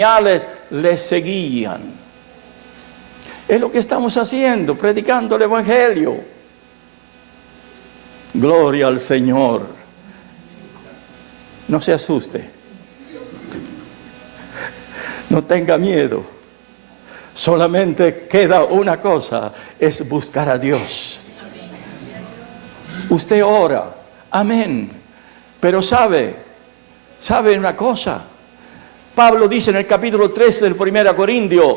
señales les seguían. Es lo que estamos haciendo, predicando el Evangelio. Gloria al Señor. No se asuste. No tenga miedo. Solamente queda una cosa, es buscar a Dios. Usted ora, amén. Pero sabe una cosa. Pablo dice en el capítulo 13 del 1 Corintios,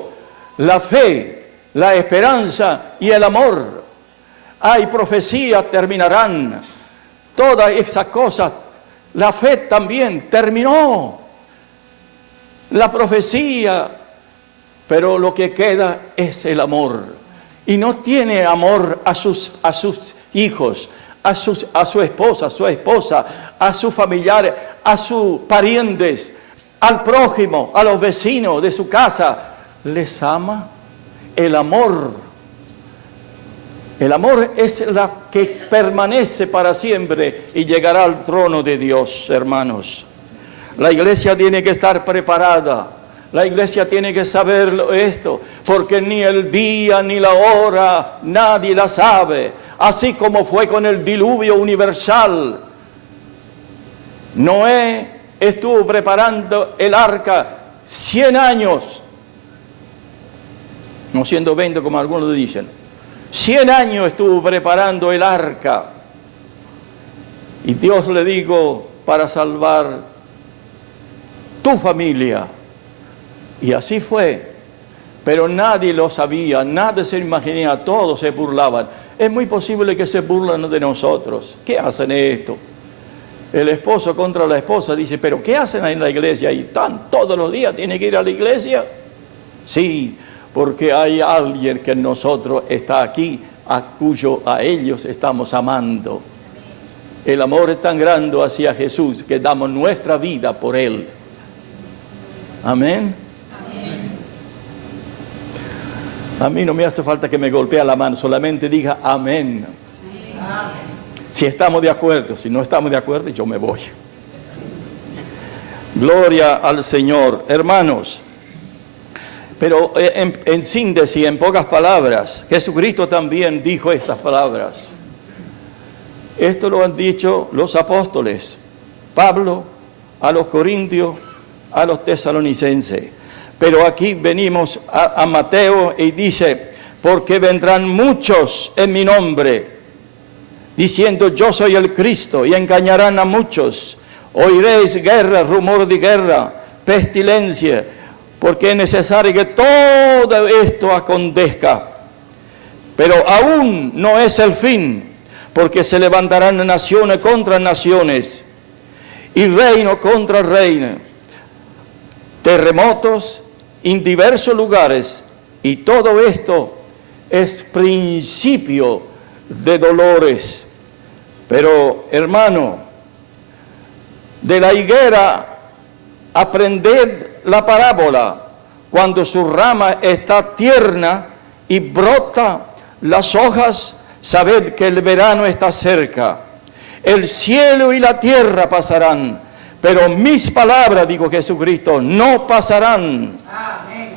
la fe, la esperanza y el amor. Hay profecías, terminarán. Todas esas cosas. La fe también terminó. La profecía, pero lo que queda es el amor. Y no tiene amor a sus hijos, a su esposa, a sus familiares, a sus parientes, al prójimo, a los vecinos de su casa. Les ama. El amor es la que permanece para siempre y llegará al trono de Dios, hermanos. La iglesia tiene que estar preparada. La iglesia tiene que saber esto, porque ni el día ni la hora nadie la sabe. Así como fue con el diluvio universal. Noé estuvo preparando el arca 100 años. No 120 como algunos dicen. 100 años estuvo preparando el arca. Y Dios le dijo, para salvar tu familia. Y así fue. Pero nadie lo sabía, nadie se imaginaba, todos se burlaban. Es muy posible que se burlen de nosotros. ¿Qué hacen esto? El esposo contra la esposa dice, ¿pero qué hacen en la iglesia? ¿Y todos los días tiene que ir a la iglesia? Sí, porque hay alguien que en nosotros está aquí, a ellos estamos amando. El amor es tan grande hacia Jesús que damos nuestra vida por Él. Amén. Amén. A mí no me hace falta que me golpee la mano, solamente diga amén. Amén. Si estamos de acuerdo, si no estamos de acuerdo, yo me voy. Gloria al Señor, hermanos. Pero en síntesis, en pocas palabras, Jesucristo también dijo estas palabras. Esto lo han dicho los apóstoles, Pablo, a los corintios, a los tesalonicenses. Pero aquí venimos a Mateo y dice, porque vendrán muchos en mi nombre, diciendo yo soy el Cristo, y engañarán a muchos. Oiréis guerra, rumor de guerra, pestilencia, porque es necesario que todo esto acontezca. Pero aún no es el fin, porque se levantarán naciones contra naciones, y reino contra reino, terremotos en diversos lugares, y todo esto es principio de dolores. Pero, hermano, de la higuera aprended la parábola. Cuando su rama está tierna y brota las hojas, sabed que el verano está cerca. El cielo y la tierra pasarán, pero mis palabras, dijo Jesucristo, no pasarán. Amén.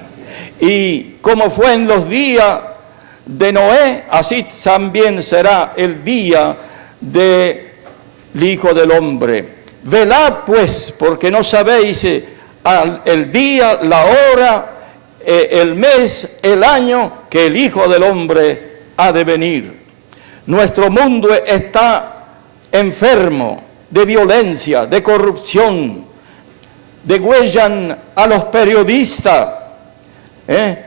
Y como fue en los días de Noé, así también será el día del Hijo del Hombre. Velad pues, porque no sabéis el día, la hora, el mes, el año que el Hijo del Hombre ha de venir. Nuestro mundo está enfermo de violencia, de corrupción, degüellan a los periodistas de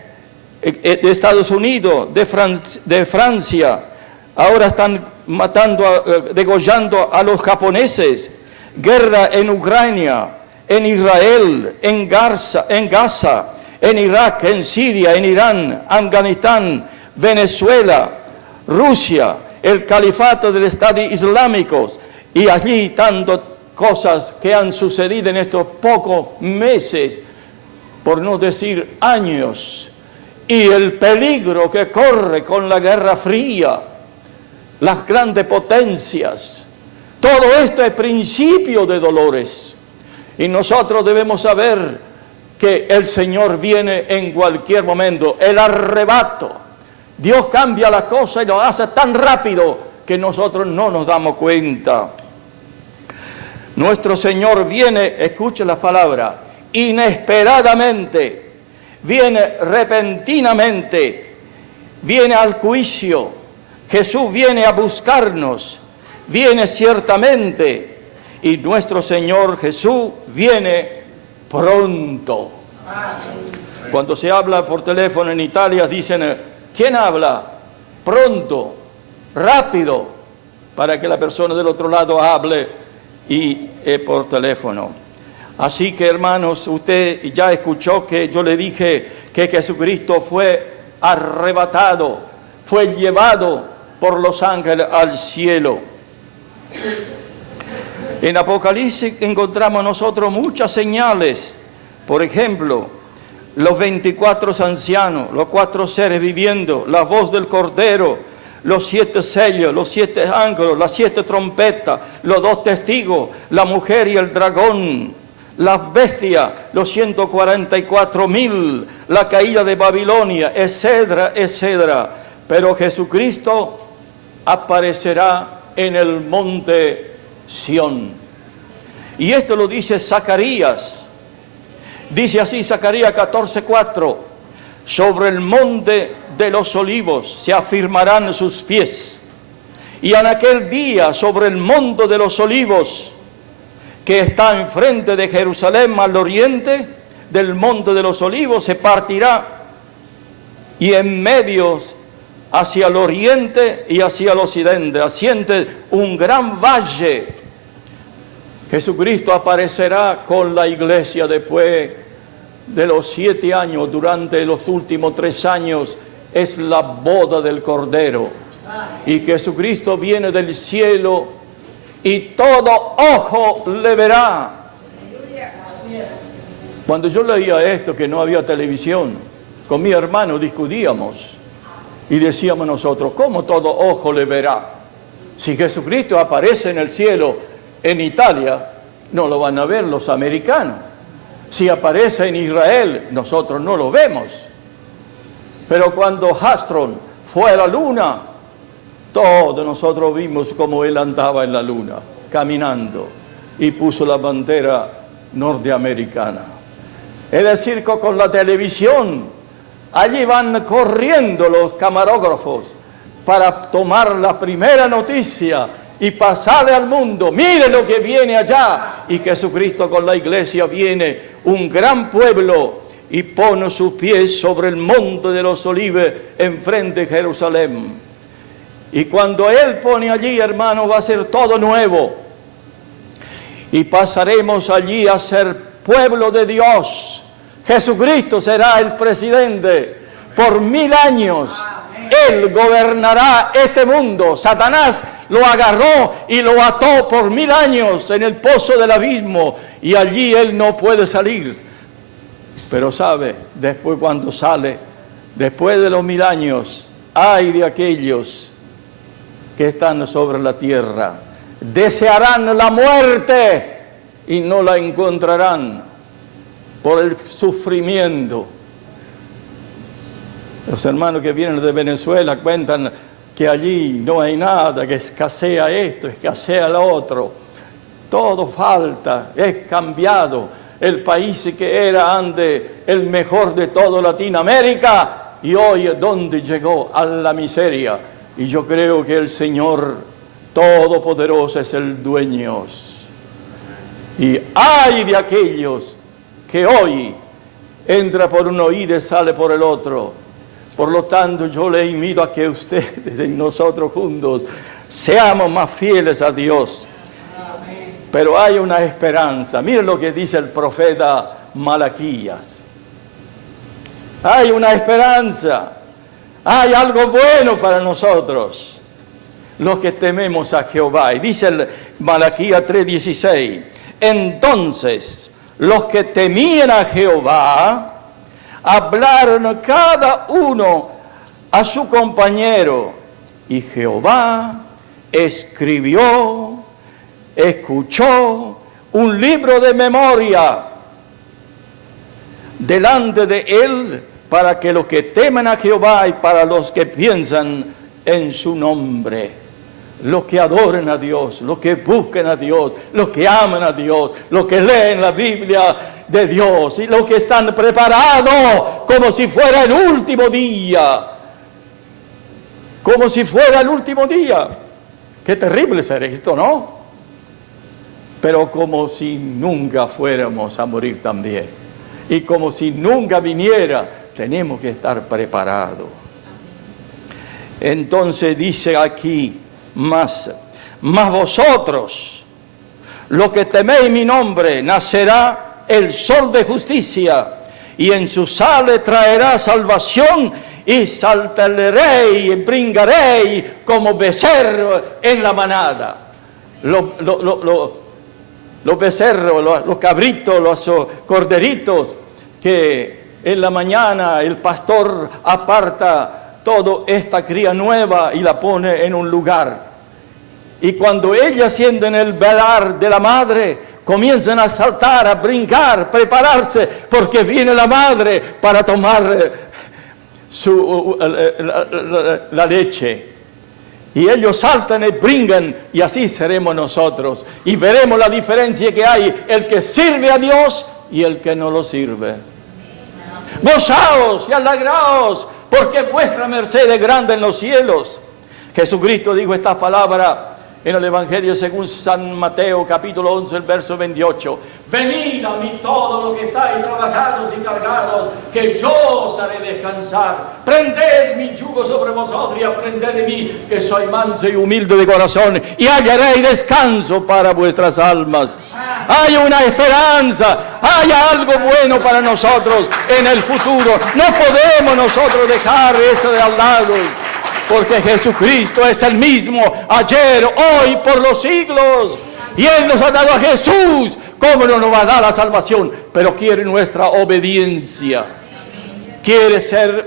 Estados Unidos, de Francia, ahora están degollando a los japoneses, guerra en Ucrania, en Israel, en Gaza, en Irak, en Siria, en Irán, Afganistán, Venezuela, Rusia, el califato del Estado Islámico, y allí tantas cosas que han sucedido en estos pocos meses, por no decir años, y el peligro que corre con la Guerra Fría, las grandes potencias. Todo esto es principio de dolores. Y nosotros debemos saber que el Señor viene en cualquier momento, el arrebato. Dios cambia la cosa y lo hace tan rápido que nosotros no nos damos cuenta. Nuestro Señor viene, escuche la palabra, inesperadamente, viene repentinamente, viene al juicio. Jesús viene a buscarnos, viene ciertamente, y nuestro Señor Jesús viene pronto. Cuando se habla por teléfono en Italia dicen, ¿quién habla? Pronto, rápido, para que la persona del otro lado hable y por teléfono. Así que, hermanos, usted ya escuchó que yo le dije que Jesucristo fue arrebatado, fue llevado por los ángeles al cielo. En Apocalipsis encontramos nosotros muchas señales. Por ejemplo, los 24 ancianos, los 4 seres viviendo, la voz del Cordero, los 7 sellos, los 7 ángeles, las 7 trompetas, los 2 testigos, la mujer y el dragón, las bestias, los 144.000, la caída de Babilonia, etcétera, etcétera. Pero Jesucristo aparecerá en el monte Sión. Y esto lo dice Zacarías. Dice así Zacarías 14:4: sobre el monte de los olivos se afirmarán sus pies, y en aquel día sobre el monte de los olivos que está enfrente de Jerusalén al oriente del monte de los olivos se partirá, y en medio hacia el oriente y hacia el occidente asciende un gran valle. Jesucristo aparecerá con la iglesia después de los 7 años. Durante los últimos 3 años es la boda del Cordero, y Jesucristo viene del cielo y todo ojo le verá. Cuando yo leía esto, que no había televisión, con mi hermano discutíamos y decíamos nosotros, ¿cómo todo ojo le verá? Si Jesucristo aparece en el cielo en Italia, no lo van a ver los americanos. Si aparece en Israel, nosotros no lo vemos. Pero cuando Armstrong fue a la luna, todos nosotros vimos cómo él andaba en la luna, caminando, y puso la bandera norteamericana. Es decir, con la televisión, allí van corriendo los camarógrafos para tomar la primera noticia y pasarle al mundo, mire lo que viene allá. Y Jesucristo con la iglesia viene, un gran pueblo, y pone sus pies sobre el monte de los olivos enfrente de Jerusalén. Y cuando Él pone allí, hermano, va a ser todo nuevo, y pasaremos allí a ser pueblo de Dios. Jesucristo será el presidente por 1000 años. Él gobernará este mundo. Satanás lo agarró y lo ató por 1000 años en el pozo del abismo, y allí él no puede salir. Pero sabe, después cuando sale, después de los 1000 años, ay de aquellos que están sobre la tierra, desearán la muerte y no la encontrarán por el sufrimiento. Los hermanos que vienen de Venezuela cuentan que allí no hay nada, que escasea esto, escasea lo otro, todo falta, es cambiado. El país que era antes el mejor de toda Latinoamérica, y hoy es donde llegó a la miseria. Y yo creo que el Señor Todopoderoso es el dueño. Y ay de aquellos que hoy entra por un oído y sale por el otro. Por lo tanto, yo le invito a que ustedes y nosotros juntos seamos más fieles a Dios. Pero hay una esperanza. Miren lo que dice el profeta Malaquías. Hay una esperanza. Hay algo bueno para nosotros, los que tememos a Jehová. Y dice el Malaquías 3:16. Entonces, los que temían a Jehová hablaron cada uno a su compañero, y Jehová escuchó un libro de memoria delante de Él para que los que temen a Jehová y para los que piensan en su nombre. Los que adoren a Dios, los que busquen a Dios, los que aman a Dios, los que leen la Biblia de Dios y los que están preparados como si fuera el último día. Como si fuera el último día. Qué terrible ser esto, ¿no? Pero como si nunca fuéramos a morir también. Y como si nunca viniera, tenemos que estar preparados. Entonces dice aquí, más vosotros, los que teméis mi nombre, nacerá el sol de justicia, y en su sale traerá salvación, y saltaréis y brincaréis como becerro en la manada. Los becerros, los cabritos, los corderitos, que en la mañana el pastor aparta toda esta cría nueva y la pone en un lugar. Y cuando ellas sienten el velar de la madre, comienzan a saltar, a brincar, prepararse, porque viene la madre para tomar la leche. Y ellos saltan y brincan, y así seremos nosotros. Y veremos la diferencia que hay, el que sirve a Dios y el que no lo sirve. Gozaos y alegraos, porque vuestra merced es grande en los cielos. Jesucristo dijo estas palabras en el Evangelio según San Mateo, capítulo 11, el verso 28. Venid a mí todos los que estáis trabajados y cargados, que yo os haré descansar. Prended mi yugo sobre vosotros y aprended de mí, que soy manso y humilde de corazón, y hallaréis descanso para vuestras almas. Hay una esperanza, hay algo bueno para nosotros en el futuro. No podemos nosotros dejar eso de al lado, porque Jesucristo es el mismo ayer, hoy, por los siglos. Y Él nos ha dado a Jesús. ¿Cómo no nos va a dar la salvación? Pero quiere nuestra obediencia. Quiere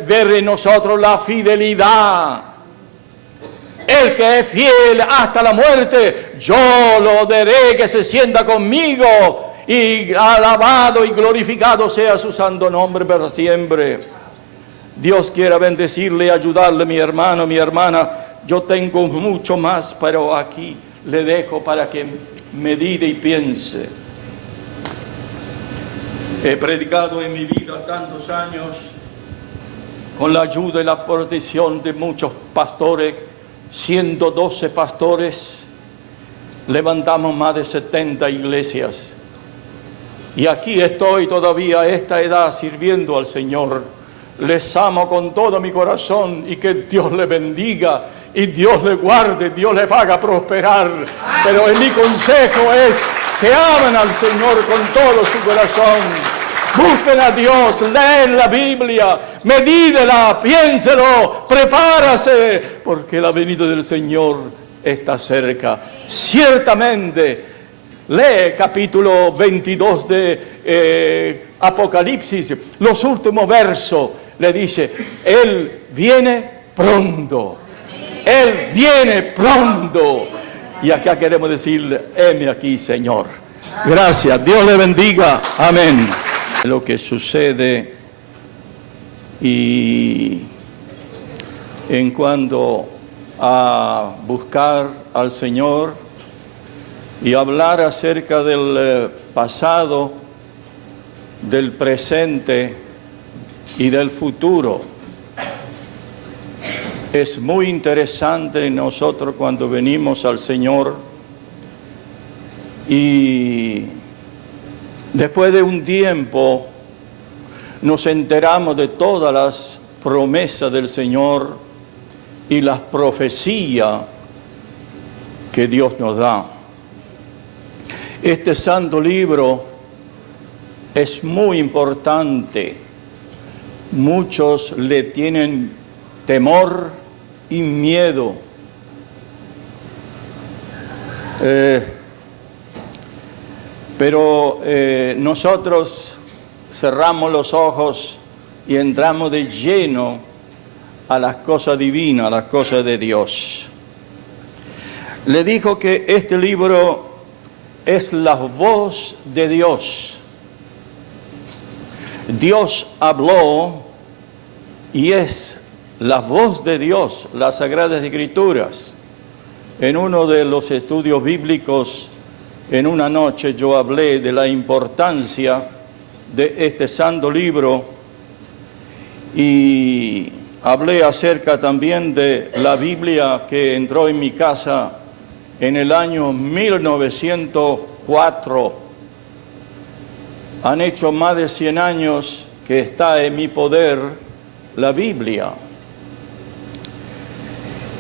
ver en nosotros la fidelidad. El que es fiel hasta la muerte, yo lo daré que se sienta conmigo. Y alabado y glorificado sea su santo nombre para siempre. Dios quiera bendecirle y ayudarle, mi hermano, mi hermana. Yo tengo mucho más, pero aquí le dejo para que medite y piense. He predicado en mi vida tantos años con la ayuda y la protección de muchos pastores, 112 pastores, levantamos más de 70 iglesias. Y aquí estoy todavía a esta edad sirviendo al Señor. Les amo con todo mi corazón y que Dios le bendiga y Dios le guarde, Dios le haga prosperar. Pero mi consejo es que amen al Señor con todo su corazón. Busquen a Dios, leen la Biblia, medítela, piénselo, prepárase, porque la venida del Señor está cerca. Ciertamente, lee capítulo 22 de Apocalipsis, los últimos versos. Le dice, Él viene pronto. Él viene pronto. Y acá queremos decirle, heme aquí, Señor. Gracias. Dios le bendiga. Amén. Lo que sucede y en cuanto a buscar al Señor y hablar acerca del pasado, del presente y del futuro. Es muy interesante nosotros cuando venimos al Señor y después de un tiempo nos enteramos de todas las promesas del Señor y las profecías que Dios nos da. Este santo libro es muy importante. Muchos le tienen temor y miedo. Pero nosotros cerramos los ojos y entramos de lleno a las cosas divinas, a las cosas de Dios. Le dijo que este libro es la voz de Dios. Dios habló y es la voz de Dios, las Sagradas Escrituras. En uno de los estudios bíblicos, en una noche yo hablé de la importancia de este santo libro y hablé acerca también de la Biblia que entró en mi casa en el año 1904. Han hecho más de 100 años que está en mi poder la Biblia.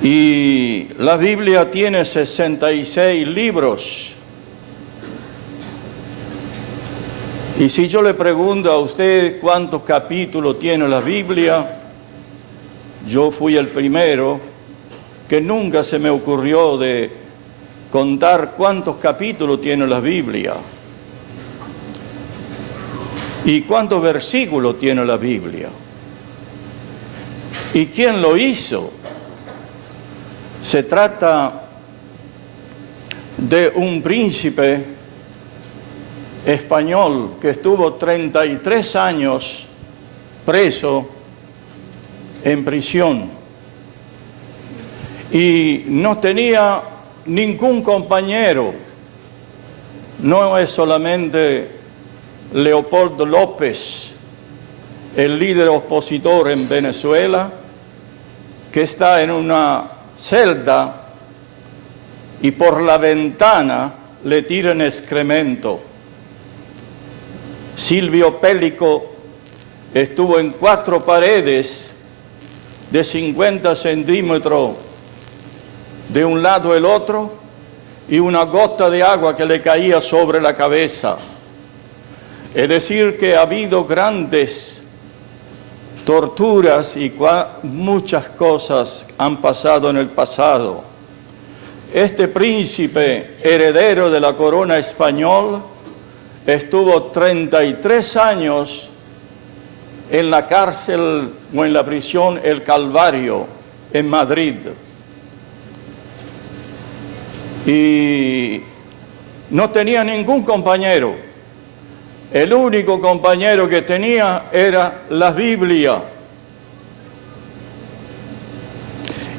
Y la Biblia tiene 66 libros. Y si yo le pregunto a usted cuántos capítulos tiene la Biblia, yo fui el primero que nunca se me ocurrió de contar cuántos capítulos tiene la Biblia y cuántos versículos tiene la Biblia y quién lo hizo. Se trata de un príncipe español que estuvo 33 años preso en prisión y no tenía ningún compañero. No es solamente Leopoldo López, el líder opositor en Venezuela, que está en una celda y por la ventana le tiran excremento. Silvio Pellico estuvo en 4 paredes de 50 centímetros de un lado al otro y una gota de agua que le caía sobre la cabeza. Es decir, que ha habido grandes torturas y muchas cosas han pasado en el pasado. Este príncipe heredero de la corona española estuvo 33 años en la cárcel o en la prisión El Calvario, en Madrid. Y no tenía ningún compañero. El único compañero que tenía era la Biblia.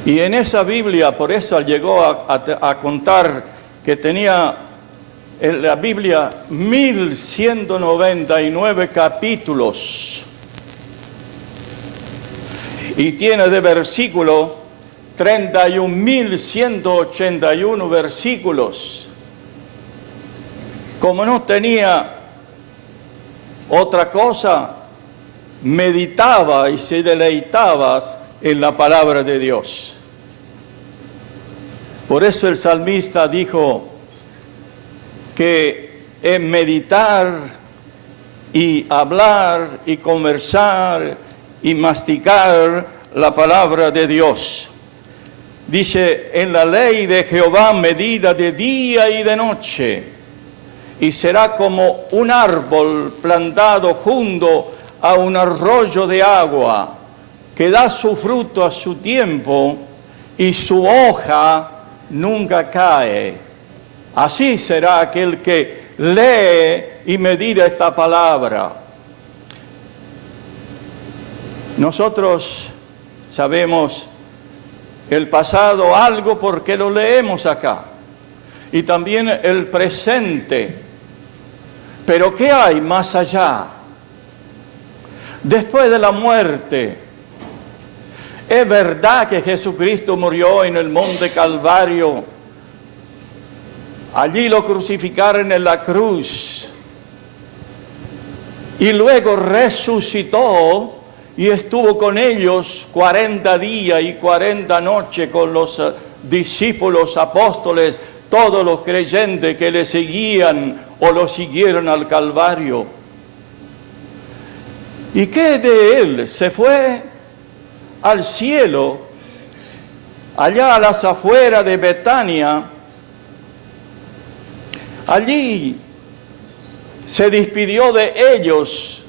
Y en esa Biblia, por eso llegó a contar que tenía en la Biblia 1199 capítulos. Y tiene de versículo 31.181 versículos. Como no tenía otra cosa, meditaba y se deleitaba en la palabra de Dios. Por eso el salmista dijo que en meditar y hablar y conversar y masticar la palabra de Dios. Dice, en la ley de Jehová medita de día y de noche, y será como un árbol plantado junto a un arroyo de agua, que da su fruto a su tiempo, y su hoja nunca cae. Así será aquel que lee y medita esta palabra. Nosotros sabemos el pasado algo porque lo leemos acá, y también el presente. Pero ¿qué hay más allá? Después de la muerte, es verdad que Jesucristo murió en el monte Calvario. Allí lo crucificaron en la cruz y luego resucitó y estuvo con ellos 40 días y 40 noches con los discípulos, apóstoles, todos los creyentes que le seguían o lo siguieron al Calvario. ¿Y qué de él? Se fue al cielo, allá a las afueras de Betania. Allí se despidió de ellos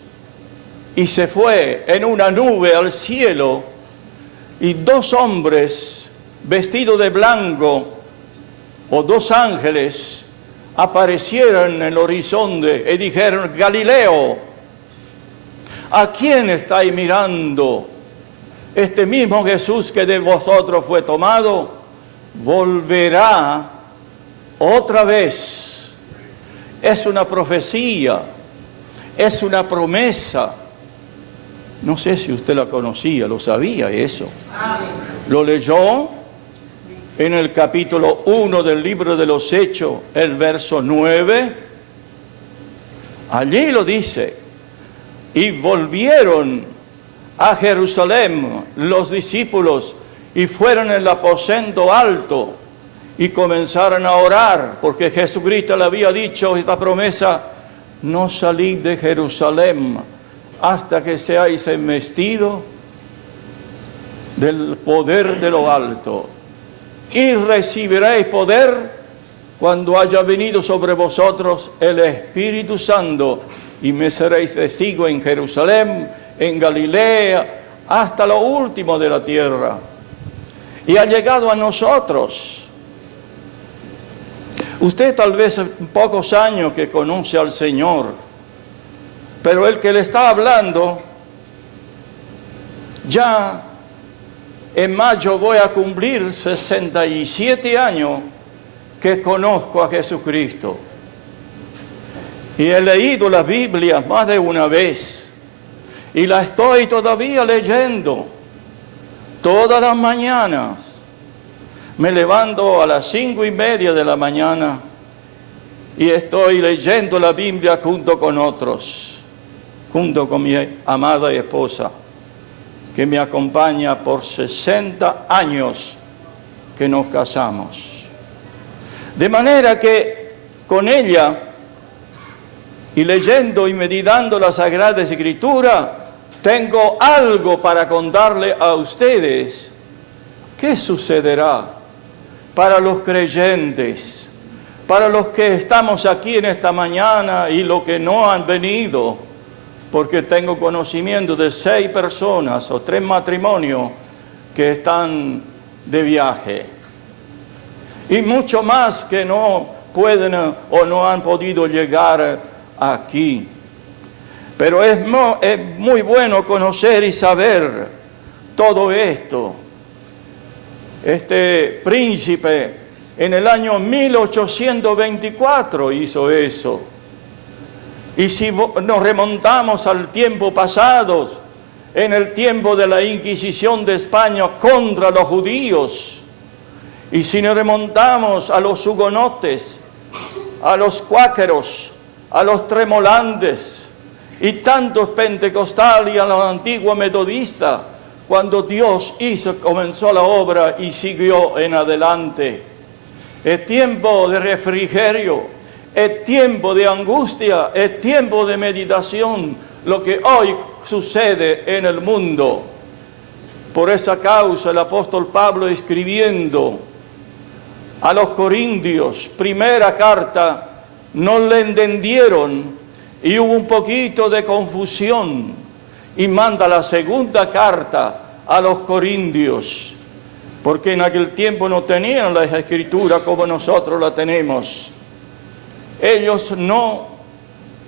y se fue en una nube al cielo, y 2 hombres vestidos de blanco, o 2 ángeles, aparecieron en el horizonte y dijeron: Galileo, ¿A quién estáis mirando? Este mismo Jesús que de vosotros fue tomado, volverá otra vez. Es una profecía, es una promesa. No sé si usted la conocía, lo sabía eso. Lo leyó en el capítulo 1 del libro de los Hechos, el verso 9. Allí lo dice. Y volvieron a Jerusalén los discípulos y fueron en el aposento alto y comenzaron a orar, porque Jesucristo le había dicho esta promesa: no salid de Jerusalén hasta que seáis investidos del poder de lo alto, y recibiréis poder cuando haya venido sobre vosotros el Espíritu Santo, y me seréis testigos en Jerusalén, en Galilea, hasta lo último de la tierra. Y ha llegado a nosotros. Usted tal vez pocos años que conoce al Señor, pero el que le está hablando, ya en mayo voy a cumplir 67 años que conozco a Jesucristo. Y he leído la Biblia más de una vez. Y la estoy todavía leyendo. Todas las mañanas. Me levanto a las 5:30 de la mañana y estoy leyendo la Biblia junto con otros. Junto con mi amada esposa, que me acompaña por 60 años que nos casamos. De manera que con ella, y leyendo y meditando la Sagrada Escritura, tengo algo para contarle a ustedes. ¿Qué sucederá para los creyentes, para los que estamos aquí en esta mañana y los que no han venido? Porque tengo conocimiento de 6 personas o 3 matrimonios que están de viaje. Y mucho más que no pueden o no han podido llegar aquí. Pero es muy bueno conocer y saber todo esto. Este príncipe en el año 1824 hizo eso. Y si nos remontamos al tiempo pasado, en el tiempo de la Inquisición de España contra los judíos, y si nos remontamos a los hugonotes, a los cuáqueros, a los tremolantes y tantos pentecostales y a los antiguos metodistas, cuando Dios comenzó la obra y siguió en adelante. Es tiempo de refrigerio, es tiempo de angustia, es tiempo de meditación, lo que hoy sucede en el mundo. Por esa causa el apóstol Pablo, escribiendo a los Corintios, primera carta, no le entendieron y hubo un poquito de confusión, y manda la segunda carta a los Corintios, porque en aquel tiempo no tenían la Escritura como nosotros la tenemos. Ellos no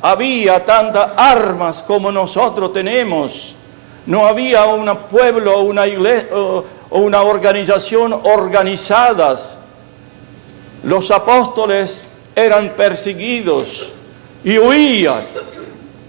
había tantas armas como nosotros tenemos. No había un pueblo, una iglesia o una organización organizadas. Los apóstoles eran perseguidos y huían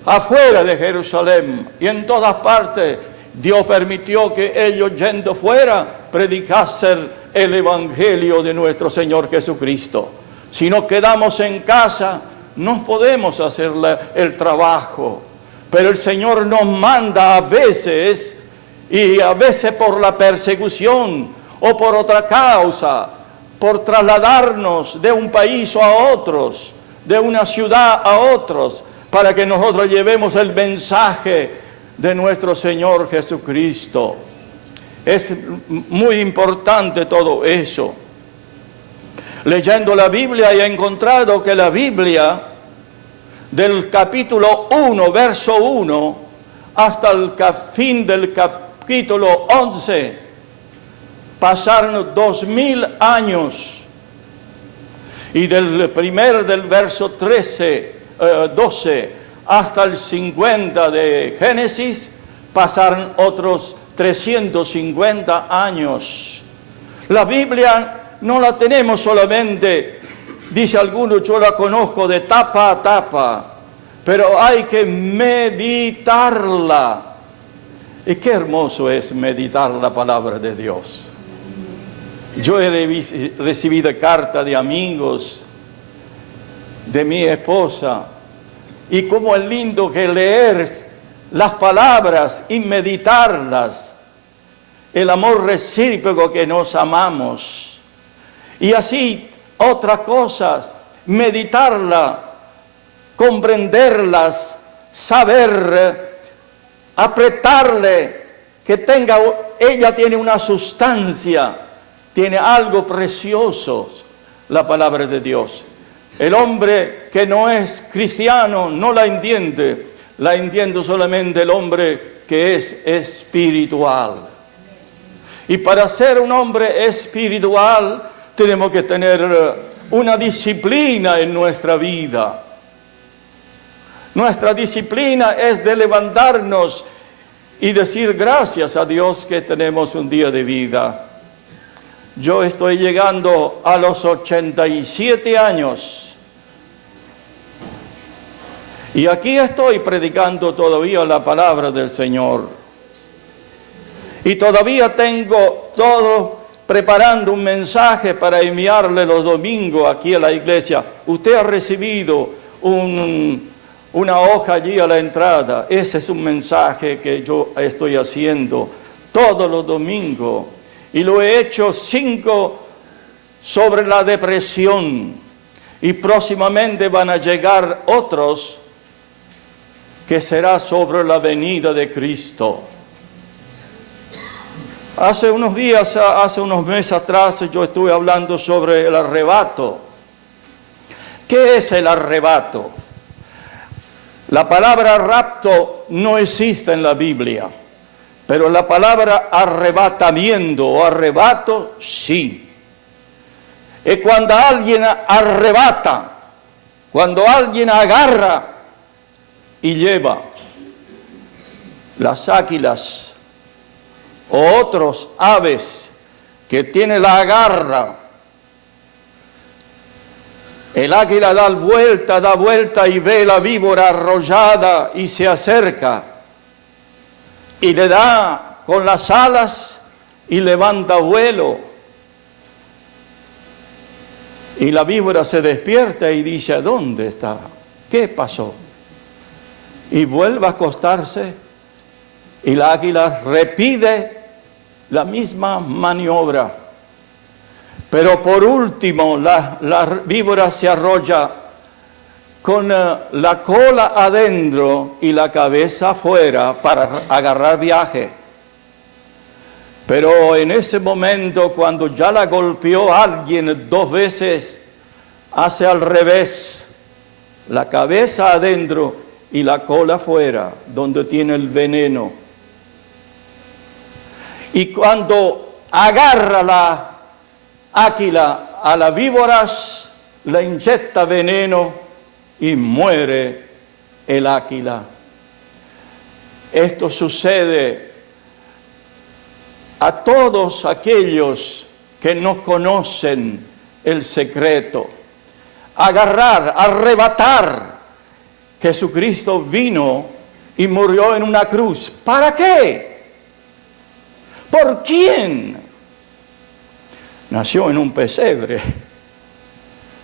afuera de Jerusalén. Y en todas partes Dios permitió que ellos, yendo fuera, predicasen el Evangelio de nuestro Señor Jesucristo. Si nos quedamos en casa, no podemos hacer el trabajo. Pero el Señor nos manda a veces, y a veces por la persecución o por otra causa, por trasladarnos de un país a otros, de una ciudad a otros, para que nosotros llevemos el mensaje de nuestro Señor Jesucristo. Es muy importante todo eso. Leyendo la Biblia he encontrado que la Biblia, del capítulo 1, verso 1, hasta el fin del capítulo 11, pasaron 2000 años. Y del verso 12 hasta el 50 de Génesis, pasaron otros 350 años. La Biblia no la tenemos solamente, dice alguno, yo la conozco de tapa a tapa, pero hay que meditarla. Y qué hermoso es meditar la palabra de Dios. Yo he recibido cartas de amigos, de mi esposa, y cómo es lindo que leer las palabras y meditarlas, el amor recíproco que nos amamos, y así otras cosas, meditarlas, comprenderlas, saber, apretarle, que tenga, ella tiene una sustancia, tiene algo precioso, la palabra de Dios. El hombre que no es cristiano no la entiende solamente el hombre que es espiritual. Y para ser un hombre espiritual tenemos que tener una disciplina en nuestra vida. Nuestra disciplina es de levantarnos y decir gracias a Dios que tenemos un día de vida. Yo estoy llegando a los 87 años. Y aquí estoy predicando todavía la palabra del Señor. Y todavía tengo todo preparando un mensaje para enviarle los domingos aquí a la iglesia. Usted ha recibido una hoja allí a la entrada. Ese es un mensaje que yo estoy haciendo todos los domingos. Y lo he hecho 5 sobre la depresión. Y próximamente van a llegar otros que será sobre la venida de Cristo. Hace unos meses atrás, yo estuve hablando sobre el arrebato. ¿Qué es el arrebato? La palabra rapto no existe en la Biblia, pero la palabra arrebatamiento o arrebato sí. Es cuando alguien arrebata, cuando alguien agarra y lleva. Las águilas o otros aves que tiene la garra. El águila da vuelta y ve la víbora arrollada y se acerca y le da con las alas y levanta vuelo. Y la víbora se despierta y dice, ¿dónde está? ¿Qué pasó? Y vuelve a acostarse y la águila repite la misma maniobra. Pero por último la víbora se arrolla con la cola adentro y la cabeza afuera para agarrar viaje. Pero en ese momento, cuando ya la golpeó alguien 2 veces, hace al revés, la cabeza adentro y la cola afuera, donde tiene el veneno. Y cuando agarra la águila a las víboras, le inyecta veneno y muere el águila. Esto sucede a todos aquellos que no conocen el secreto. Agarrar, arrebatar. Jesucristo vino y murió en una cruz. ¿Para qué? ¿Por quién? Nació en un pesebre,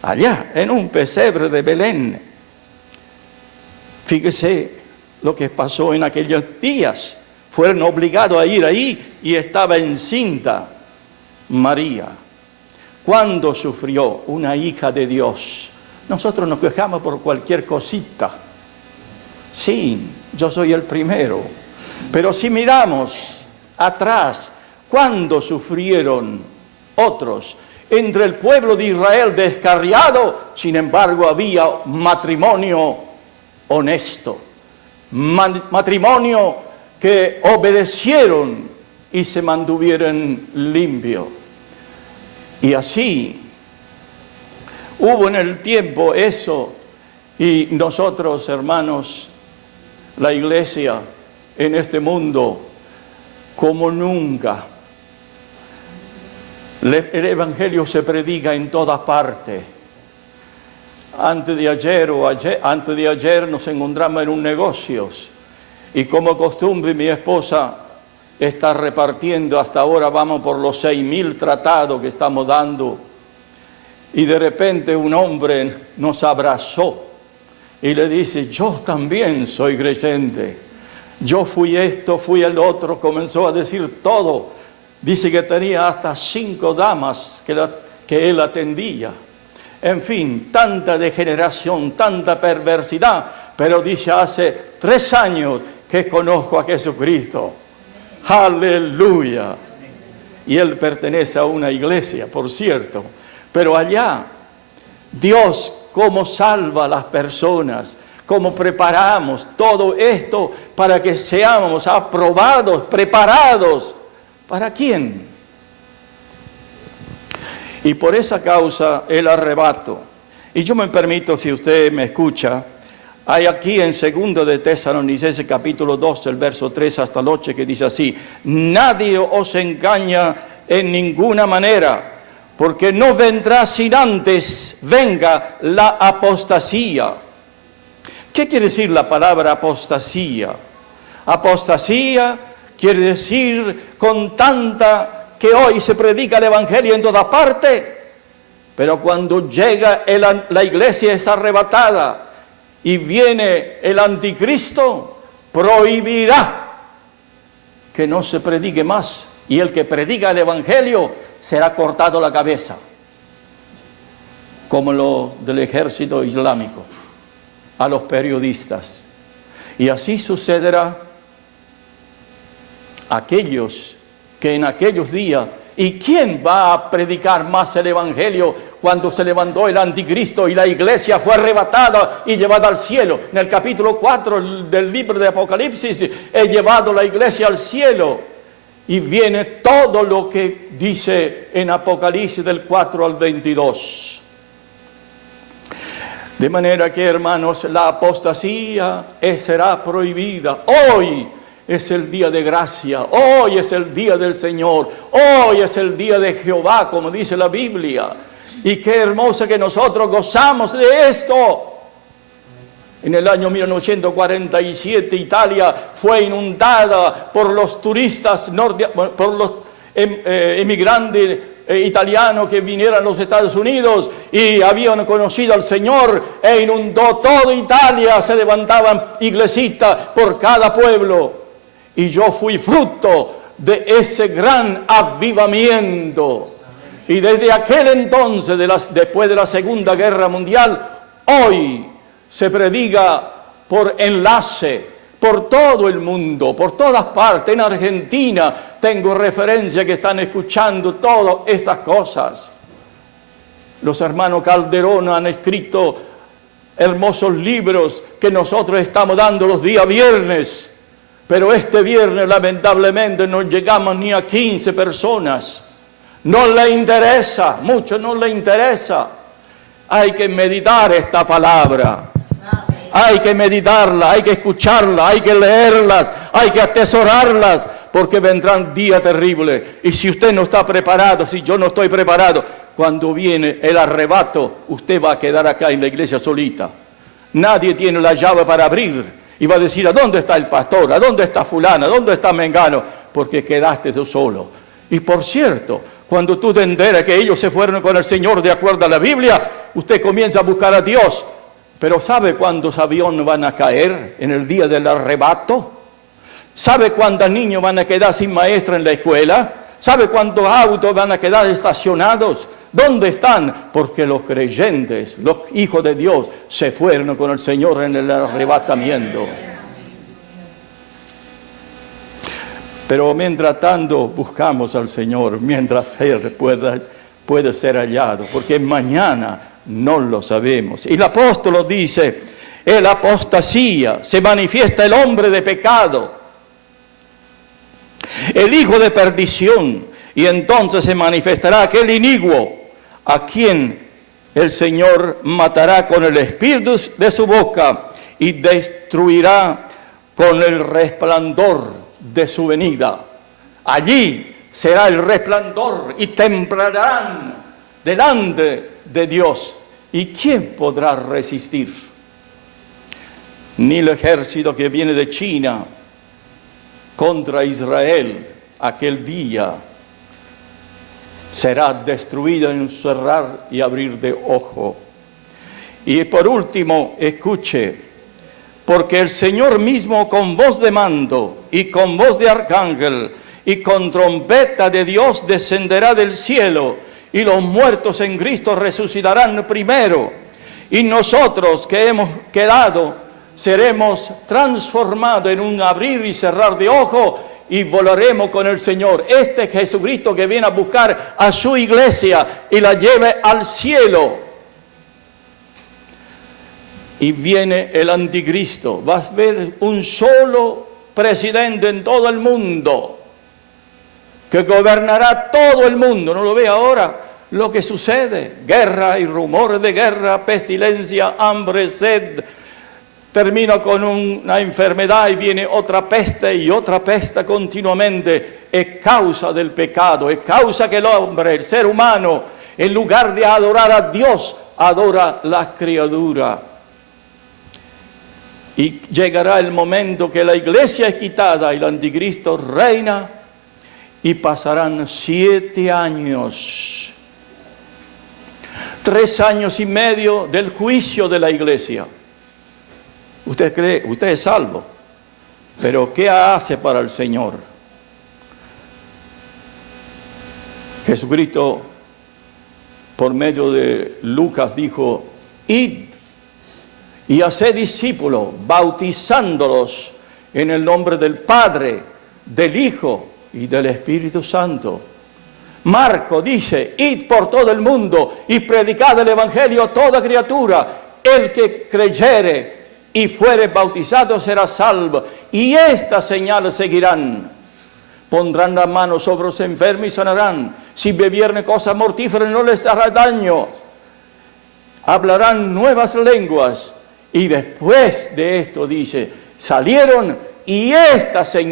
allá, en un pesebre de Belén. Fíjese lo que pasó en aquellos días. Fueron obligados a ir ahí y estaba encinta María. ¿Cuándo sufrió una hija de Dios? Nosotros nos quejamos por cualquier cosita. Sí, yo soy el primero. Pero si miramos atrás, ¿cuándo sufrieron otros? Entre el pueblo de Israel descarriado, sin embargo, había matrimonio honesto. Matrimonio que obedecieron y se mantuvieron limpios. Y así hubo en el tiempo eso, y nosotros, hermanos, la iglesia en este mundo como nunca. El evangelio se predica en todas partes. Antes de ayer nos encontramos en un negocio y como costumbre mi esposa está repartiendo, hasta ahora vamos por los 6.000 tratados que estamos dando, y de repente un hombre nos abrazó y le dice: yo también soy creyente, yo fui esto, fui el otro, comenzó a decir todo. Dice que tenía hasta 5 damas que él atendía. En fin, tanta degeneración, tanta perversidad, pero dice: hace 3 años que conozco a Jesucristo. ¡Aleluya! Y él pertenece a una iglesia, por cierto. Pero allá, Dios cómo salva a las personas, cómo preparamos todo esto para que seamos aprobados, preparados. ¿Para quién? Y por esa causa el arrebato. Y yo me permito, si usted me escucha, hay aquí en 2 de Tesalonicenses capítulo 2, el verso 3 hasta el 8, que dice así: nadie os engaña en ninguna manera, porque no vendrá sin antes venga la apostasía. ¿Qué quiere decir la palabra apostasía? Apostasía quiere decir con tanta que hoy se predica el evangelio en toda parte, pero cuando llega la iglesia es arrebatada y viene el anticristo, prohibirá que no se predique más, y el que predica el evangelio será cortado la cabeza, como lo del ejército islámico, a los periodistas. Y así sucederá aquellos que en aquellos días. ¿Y quién va a predicar más el evangelio cuando se levantó el anticristo y la iglesia fue arrebatada y llevada al cielo? En el capítulo 4 del libro de Apocalipsis, he llevado la iglesia al cielo. Y viene todo lo que dice en Apocalipsis del 4 al 22. De manera que, hermanos, la apostasía será prohibida. Hoy es el día de gracia, hoy es el día del Señor, hoy es el día de Jehová, como dice la Biblia. Y qué hermoso que nosotros gozamos de esto. En el año 1947 Italia fue inundada por los turistas, por los emigrantes italianos que vinieron a los Estados Unidos y habían conocido al Señor, e inundó toda Italia, se levantaban iglesitas por cada pueblo. Y yo fui fruto de ese gran avivamiento. Y desde aquel entonces, después de la Segunda Guerra Mundial, hoy se predica por enlace, por todo el mundo, por todas partes. En Argentina tengo referencias que están escuchando todas estas cosas. Los hermanos Calderón han escrito hermosos libros que nosotros estamos dando los días viernes. Pero este viernes lamentablemente no llegamos ni a 15 personas. No le interesa, mucho no le interesa. Hay que meditar esta palabra. Hay que meditarla, hay que escucharla, hay que leerlas, hay que atesorarlas, porque vendrán días terribles. Y si usted no está preparado, si yo no estoy preparado, cuando viene el arrebato, usted va a quedar acá en la iglesia solita. Nadie tiene la llave para abrir. Y va a decir: ¿a dónde está el pastor? ¿A dónde está fulana? ¿A dónde está mengano? Porque quedaste tú solo. Y por cierto, cuando tú te enteras que ellos se fueron con el Señor de acuerdo a la Biblia, usted comienza a buscar a Dios. Pero ¿sabe cuántos aviones van a caer en el día del arrebato? ¿Sabe cuántos niños van a quedar sin maestra en la escuela? ¿Sabe cuántos autos van a quedar estacionados? ¿Dónde están? Porque los creyentes, los hijos de Dios, se fueron con el Señor en el arrebatamiento. Pero mientras tanto buscamos al Señor, mientras Él puede ser hallado, porque mañana no lo sabemos. Y el apóstol dice: en la apostasía se manifiesta el hombre de pecado, el hijo de perdición, y entonces se manifestará aquel inicuo, a quien el Señor matará con el espíritu de su boca y destruirá con el resplandor de su venida. Allí será el resplandor y temblarán delante de Dios. ¿Y quién podrá resistir? Ni el ejército que viene de China contra Israel aquel día será destruido en un cerrar y abrir de ojo. Y por último, escuche, porque el Señor mismo con voz de mando y con voz de arcángel y con trompeta de Dios descenderá del cielo, y los muertos en Cristo resucitarán primero, y nosotros que hemos quedado seremos transformados en un abrir y cerrar de ojos y volaremos con el Señor. Este Jesucristo que viene a buscar a su iglesia y la lleve al cielo. Y viene el anticristo. Va a haber un solo presidente en todo el mundo que gobernará todo el mundo. ¿No lo ve ahora lo que sucede? Guerra y rumores de guerra, pestilencia, hambre, sed. Termina con una enfermedad y viene otra peste y otra peste continuamente. Es causa del pecado, es causa que el hombre, el ser humano, en lugar de adorar a Dios, adora la criatura. Y llegará el momento que la iglesia es quitada y el anticristo reina, y pasarán 7 años, 3 años y medio del juicio de la iglesia. Usted cree, usted es salvo, pero ¿qué hace para el Señor? Jesucristo, por medio de Lucas, dijo: id y haced discípulos, bautizándolos en el nombre del Padre, del Hijo y del Espíritu Santo. Marco dice: id por todo el mundo y predicad el Evangelio a toda criatura. El que creyere y fuere bautizado será salvo, y estas señales seguirán: pondrán las manos sobre los enfermos y sanarán; si bebieren cosas mortíferas no les dará daño; hablarán nuevas lenguas. Y después de esto dice: salieron y estas señales